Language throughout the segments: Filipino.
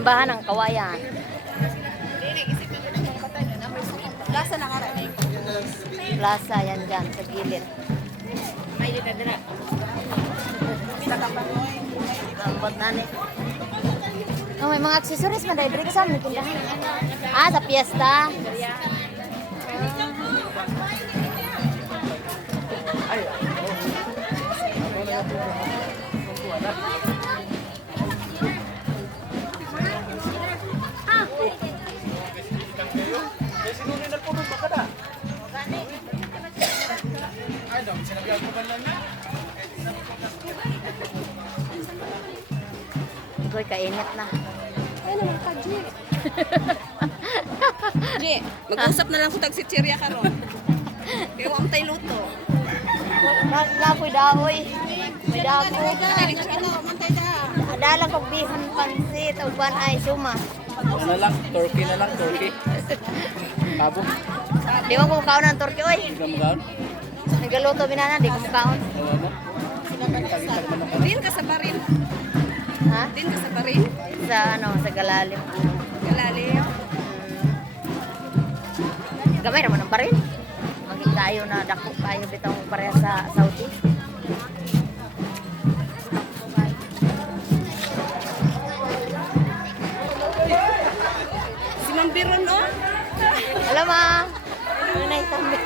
Simbahan ng Kawayan. Lasa na nga rin. Plaza yan dyan sa gilid. May dito na. Sa kapangoy. Ambot na ni. Oh, may mga accessories man dahil sa amin tindahan. Ah, sa piyesta. Iko'y kainit na. Ay naman ka, G. G, mag-usap na lang ko tag si Chiria karon. Kaya wang tayo luto. Napoy daoy. May dako. Mantay da. Adalang kong bihon pansit. Uban ay suma. Ano na lang, turkey na lang, turkey. Tabo. Di mo kumakaon ng turkey, oy. Hindi ka magaon. Nagaluto binana, di kumakaon. Ano mo? Tagitag mo na ka. Din ka sa barin. Ha? Din ka sa barin. Sa ano, sa galalim. Kalalim. Gamay naman ang baril. Maging kayo na dako kayo bitong pareha sa Saudi. Si Ma'am Biron, no? Alam ma. Ano na itambi?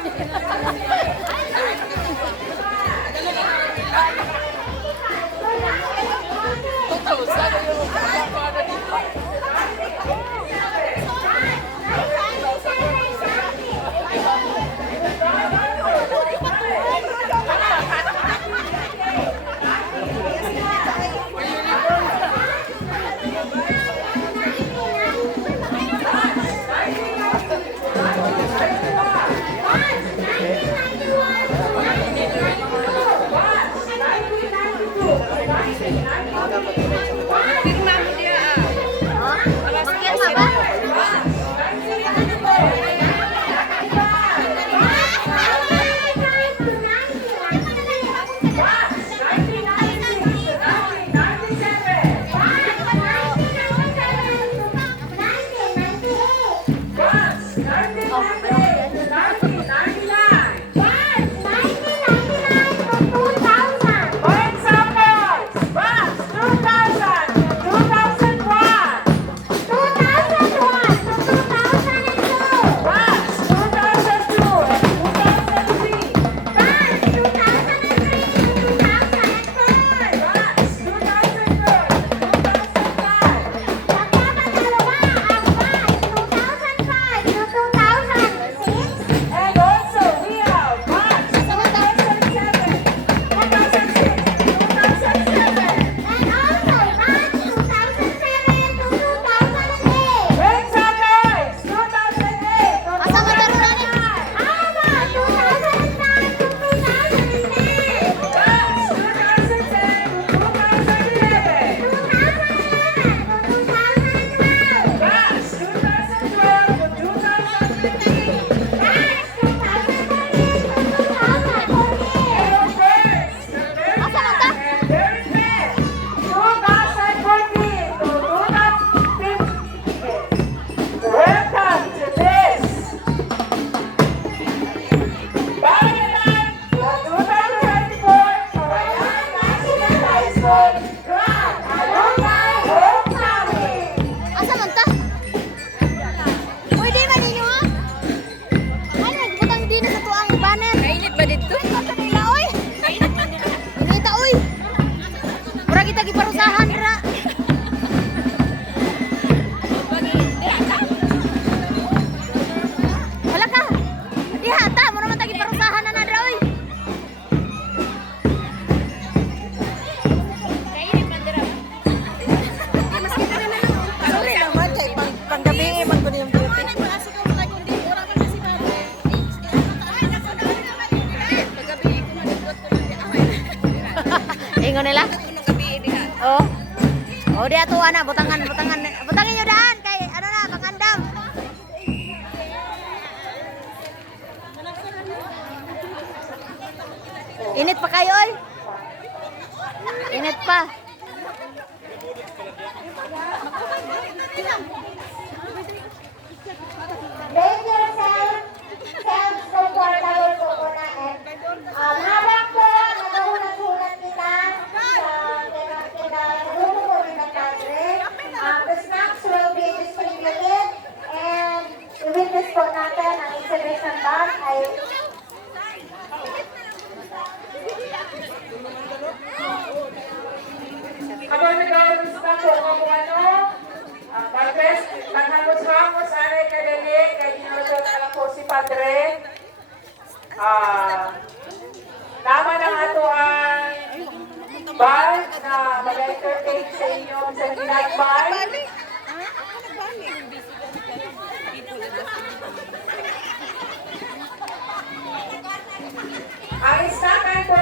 Pirma mo dia. Magkirma ba? Ingon nila? Oh. Oh, dia tuwa na, butangan. Butangin nyo daan kay ano na, pangandam. Init pa kayo, oy. Init pa. Make yourself comfortable po muna. And habang po, nagahunat-hunat kita naluto po rin ng padre. The snacks will be distributed and i-witness po natin ang exhibition bag ay Habang nag-aalis na po kung ano, Padres, naghangos-hangos anay kadali, kay ginulot na lang po si Padre. Naman ang ato ang bar na mag-entertain sa inyo sa ginagbar. Ang istakan po,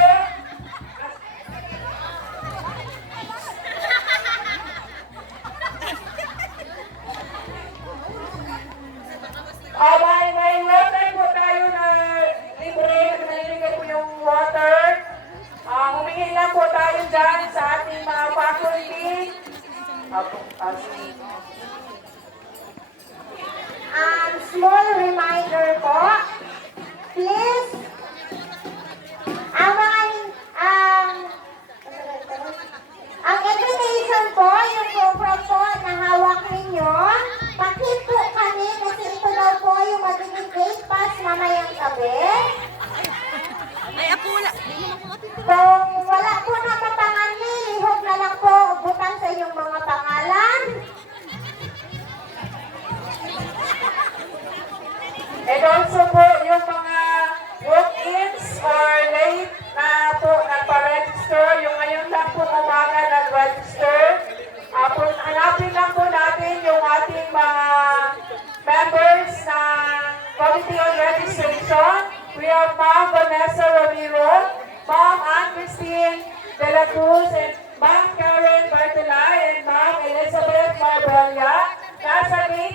may water po tayo na libre, naliligan po yung water. Humingi lang po tayo dyan sa ating mga faculty. small reminder po. Please, ang invitation po, yung program po na hawak ninyo, pakit po kami kasi ito daw po yung magiging gate pass mamayang gabi. Ay, ako wala. Kung wala po nakapangani, lihok na lang po, butang sa inyong mga pangalan. And also po, yung mga walk-ins or late na po nagpa-register, yung ngayon lang po umaga nag-register, hanapin